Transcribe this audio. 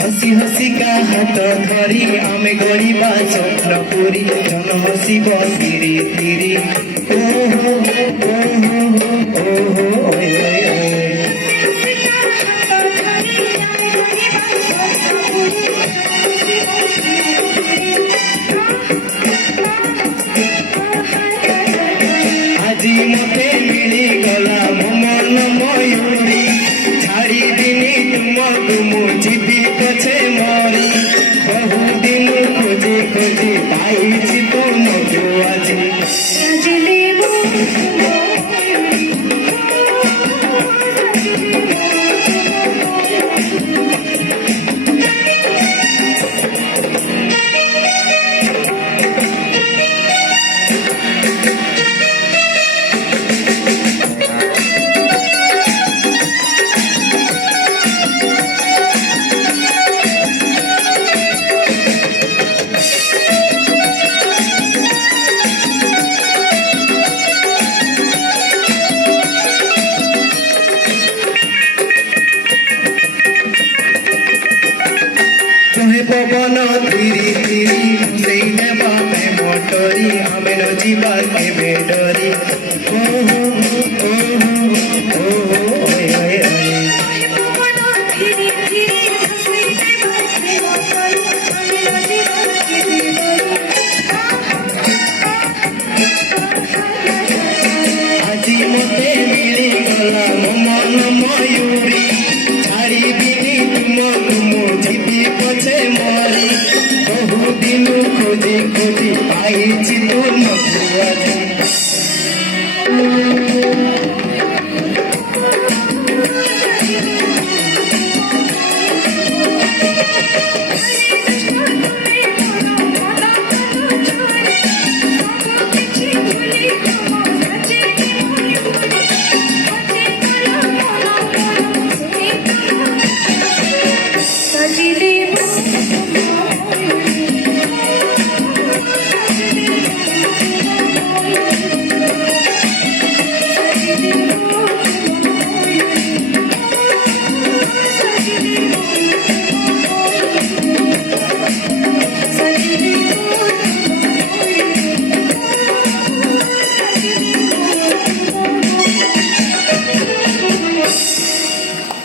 हसी हसी का हाथ धरी आमे गणिबा स्वप्न पूरी जन हसीब धीरे धीरे ओहो ओहो ओहो आज मते मिली गला मन मयूरी छाड़ी दिनी तुमको मुझी पछे मरी बहुदिन खोजी खोजी पाई तुमको आज पवन धीरे धीरे से बापे मोटरी हमें न जीवा के बेडरी ओहो ओहो ओहो ओए आज मते मिली गला मन मयूरी छाड़ी दिनी तुमको मुझी पछे मरी बहुदिन खोजी खोजी पाई तुमको आज